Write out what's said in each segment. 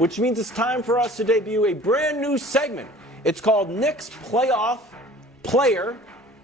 which means it's time for us to debut a brand new segment. It's called Nick's Playoff Player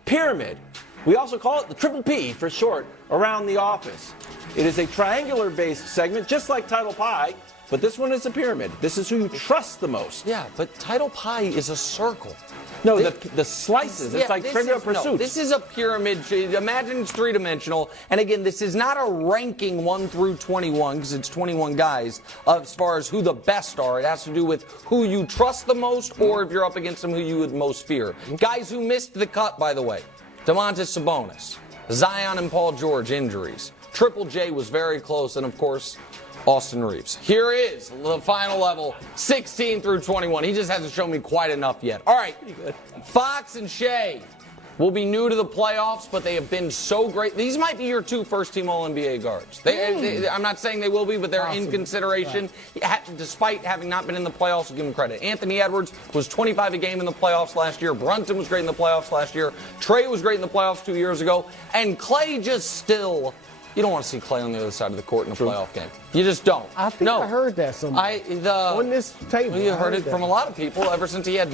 Pyramid. We also call it the Triple P for short around the office. It is a triangular-based segment, just like Title Pie, but this one is a pyramid. This is who you trust the most. Yeah, but Title Pie is a circle. No, the slices. It's like Trivial Pursuit. No, this is a pyramid. Imagine it's three-dimensional. And again, this is not a ranking 1 through 21 because it's 21 guys as far as who the best are. It has to do with who you trust the most or if you're up against them who you would most fear. Guys who missed the cut, by the way. Domantas Sabonis, Zion and Paul George injuries. Triple J was very close. And, of course, Austin Reeves. Here is the final level, 16 through 21. He just hasn't shown me quite enough yet. All right, Fox and Shea will be new to the playoffs, but they have been so great. These might be your 2 first-team All-NBA guards. I'm not saying they will be, but they're in consideration. Right. Despite having not been in the playoffs, I'll give them credit. Anthony Edwards was 25 a game in the playoffs last year. Brunson was great in the playoffs last year. Trey was great in the playoffs 2 years ago. And Clay just still... You don't want to see Clay on the other side of the court in a playoff game. You just don't. I think I heard that somewhere. On this table. Well, you heard it from a lot of people ever since he had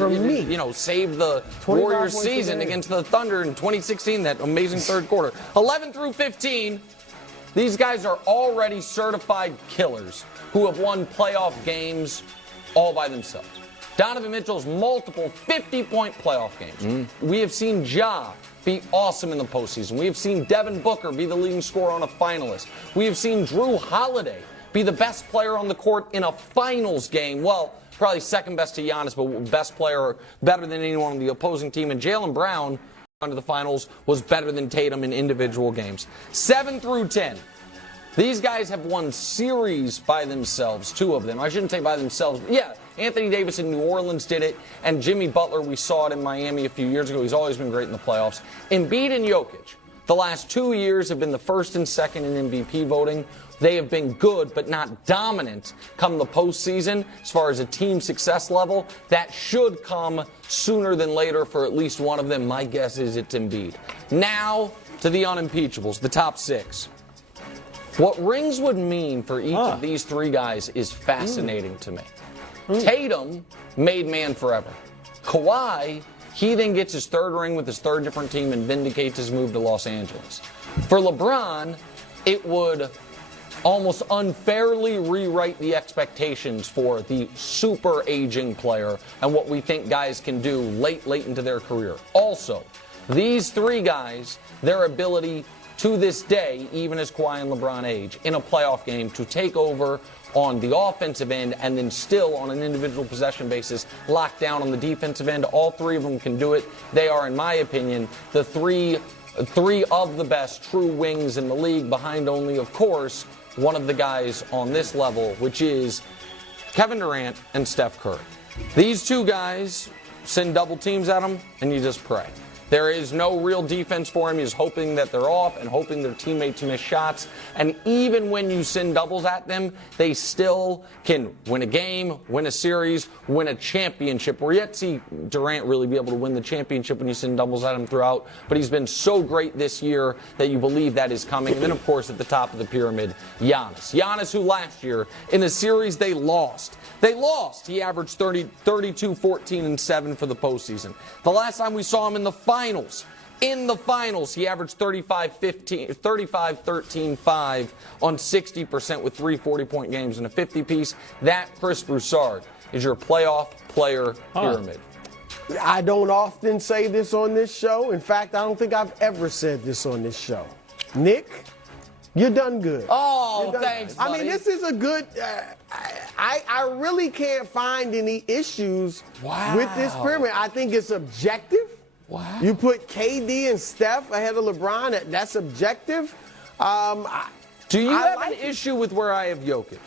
saved the Warriors season against the Thunder in 2016, that amazing third quarter. 11 through 15, these guys are already certified killers who have won playoff games all by themselves. Donovan Mitchell's multiple 50-point playoff games. We have seen Ja be awesome in the postseason. We have seen Devin Booker be the leading scorer on a finalist. We have seen Drew Holiday be the best player on the court in a finals game. Well, probably second best to Giannis, but best player, better than anyone on the opposing team. And Jaylen Brown, under the finals, was better than Tatum in individual games. 7 through 10. These guys have won series by themselves, 2 of them. I shouldn't say by themselves, but yeah, Anthony Davis in New Orleans did it, and Jimmy Butler, we saw it in Miami a few years ago. He's always been great in the playoffs. Embiid and Jokic, the last 2 years have been the first and second in MVP voting. They have been good, but not dominant come the postseason as far as a team success level. That should come sooner than later for at least one of them. My guess is it's Embiid. Now to the unimpeachables, the top 6. What rings would mean for each of these 3 guys is fascinating to me. Tatum made man forever. Kawhi, he then gets his 3rd ring with his 3rd different team and vindicates his move to Los Angeles. For LeBron, it would almost unfairly rewrite the expectations for the super aging player and what we think guys can do late into their career. Also, these 3 guys, their ability to this day, even as Kawhi and LeBron age, in a playoff game to take over on the offensive end and then still on an individual possession basis lock down on the defensive end. All 3 of them can do it. They are, in my opinion, the three of the best true wings in the league, behind only, of course, one of the guys on this level, which is Kevin Durant and Steph Curry. These 2 guys send double teams at them, and you just pray. There is no real defense for him. He's hoping that they're off and hoping their teammates miss shots. And even when you send doubles at them, they still can win a game, win a series, win a championship. We're yet to see Durant really be able to win the championship when you send doubles at him throughout. But he's been so great this year that you believe that is coming. And then, of course, at the top of the pyramid, Giannis. Giannis, who last year in the series they lost. He averaged 32, 14, and 7 for the postseason. The last time we saw him in the finals, he averaged 35, 13, 5 on 60% with 3 40-point games and a 50-piece. That, Chris Broussard, is your playoff player pyramid. I don't often say this on this show. In fact, I don't think I've ever said this on this show. Nick, you're done good. Oh, thanks, buddy. I mean, this is a good... I really can't find any issues with this pyramid. I think it's objective. Wow. You put KD and Steph ahead of LeBron. That's objective. Do you have an issue with where I have Jokic?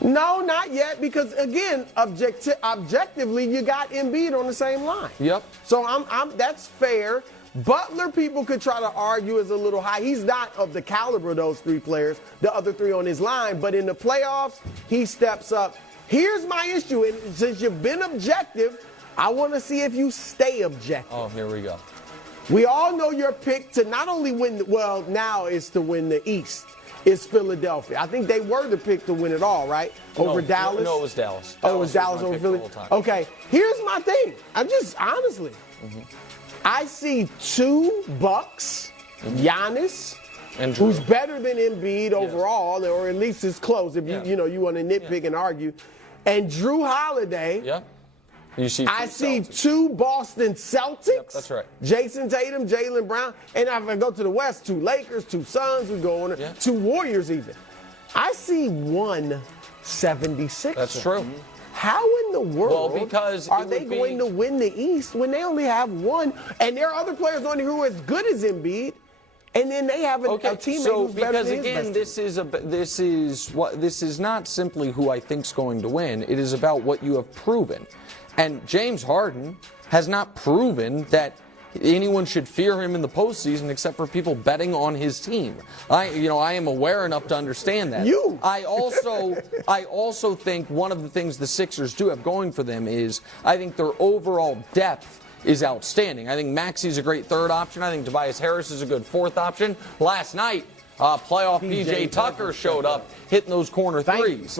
No, not yet, because, again, objectively, you got Embiid on the same line. Yep. So that's fair. Butler, people could try to argue, is a little high. He's not of the caliber of those 3 players, the other 3 on his line. But in the playoffs, he steps up. Here's my issue. And since you've been objective, I want to see if you stay objective. Oh, here we go. We all know your pick to not only win, now is to win the East. is Philadelphia. I think they were the pick to win it all, right? Over Dallas? No, it was Dallas. Oh, it was Dallas over Philly? Okay, here's my thing. Honestly, I see 2 Bucks, Giannis, And Drew. who's better than Embiid overall, or at least is close if you want to nitpick and argue, and Drew Holiday. Yeah. You see I see 2 Boston Celtics. Yep, that's right. Jason Tatum, Jaylen Brown. And if I go to the West, 2 Lakers, 2 Suns, we go on, 2 Warriors even. I see 1 76er. That's true. How in the world because are they going to win the East when they only have 1? And there are other players on here who are as good as Embiid. And then they have a teammate who's better than his best this is not simply who I think's going to win. It is about what you have proven. And James Harden has not proven that anyone should fear him in the postseason except for people betting on his team. I am aware enough to understand that. I also think one of the things the Sixers do have going for them is I think their overall depth is outstanding. I think Maxi's a great 3rd option. I think Tobias Harris is a good 4th option. Last night, playoff PJ Tucker showed up hitting those corner threes.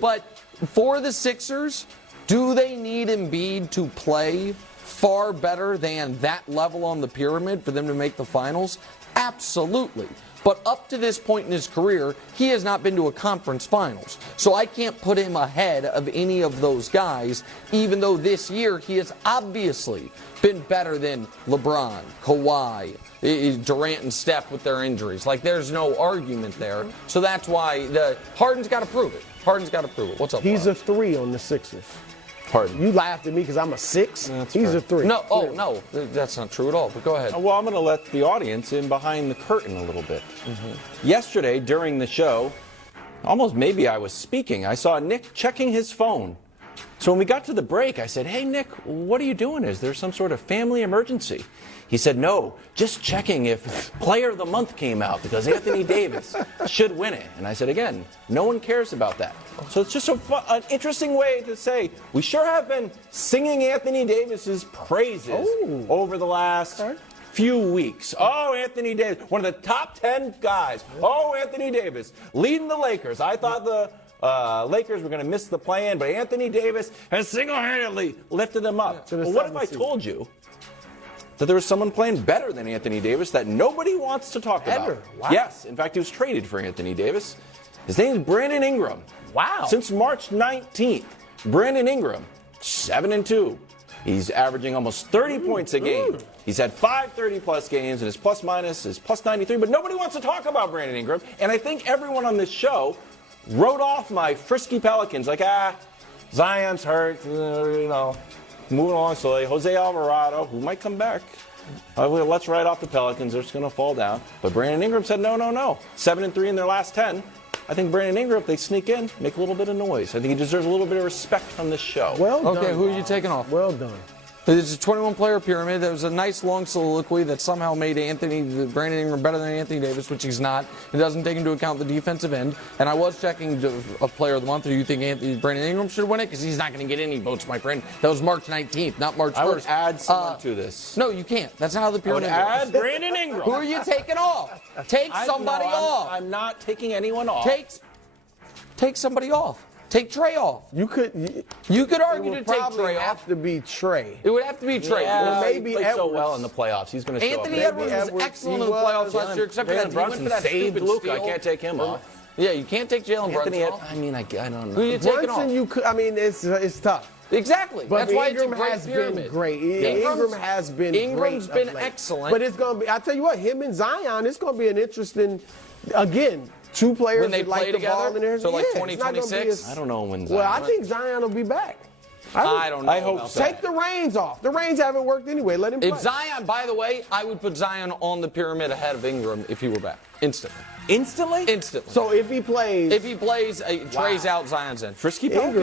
But for the Sixers, do they need Embiid to play far better than that level on the pyramid for them to make the finals? Absolutely. But up to this point in his career, he has not been to a conference finals. So I can't put him ahead of any of those guys, even though this year he has obviously been better than LeBron, Kawhi, Durant and Steph with their injuries. Like, there's no argument there. So that's why Harden's got to prove it. What's up, He's a 3 on the Sixers. Pardon. You laughed at me because I'm a 6. He's a 3. No, that's not true at all. But go ahead. Well, I'm going to let the audience in behind the curtain a little bit. Yesterday, during the show, almost maybe I was speaking, I saw Nick checking his phone. So when we got to the break, I said, "Hey, Nick, what are you doing? Is there some sort of family emergency?" He said, "No, just checking if Player of the Month came out because Anthony Davis should win it." And I said, again, no one cares about that. So it's just an interesting way to say we sure have been singing Anthony Davis's praises over the last few weeks. Oh, Anthony Davis, one of the top 10 guys. Oh, Anthony Davis, leading the Lakers. I thought the Lakers were going to miss the play-in, but Anthony Davis has single-handedly lifted them up. Well, what if I told you that there was someone playing better than Anthony Davis that nobody wants to talk about? Wow. Yes. In fact, he was traded for Anthony Davis. His name is Brandon Ingram. Wow. Since March 19th, Brandon Ingram, 7-2. He's averaging almost 30 points a game. He's had 5 30-plus games, and his plus-minus is plus 93. But nobody wants to talk about Brandon Ingram. And I think everyone on this show wrote off my frisky Pelicans like, Zion's hurt, moving along slowly. Jose Alvarado, who might come back. Let's write off the Pelicans. They're just going to fall down. But Brandon Ingram said, no. 7-3 in their last 10. I think Brandon Ingram, if they sneak in, make a little bit of noise. I think he deserves a little bit of respect from this show. Well done. Okay, who are you taking off? Well done. It's a 21-player pyramid. There was a nice long soliloquy that somehow made Brandon Ingram better than Anthony Davis, which he's not. It doesn't take into account the defensive end. And I was checking a player of the month. Do you think Brandon Ingram should win it? Because he's not going to get any votes, my friend. That was March 19th, not March 1st. I would add someone to this. No, you can't. That's not how the pyramid I would add works. Brandon Ingram. Who are you taking off? Take somebody off. I'm not taking anyone off. Take somebody off. Take Trey off. You could argue to take Trey off. Have to be Trey. It would have to be Trey. Yeah, Well, maybe he played Edwards. so well in the playoffs. He's going to show Anthony up. Edwards was excellent in the playoffs last year, except for that he went for that saved stupid Luka. steal. I can't take him off. Yeah, you can't take Jalen Anthony, Brunson off. I don't know. Who are you taking off? Brunson, you could. I mean, it's tough. Exactly. But That's why Ingram it's a great has pyramid. been great. Ingram's been of late. excellent. But it's going to be. I tell you what, him and Zion, it's going to be an interesting. Again, 2 players When they that like play the ball together? in there. So like Yeah, it's not gonna be 2026? as- I don't know when Zion. Well, I think Zion will be back. I don't know. I hope about so. that. Take the reins off. The reins haven't worked anyway. Let him play. If Zion, by the way, I would put Zion on the pyramid ahead of Ingram if he were back. Instantly. Instantly? Instantly. So if he plays. If he plays, Trey's out, Zion's in. Frisky Ingram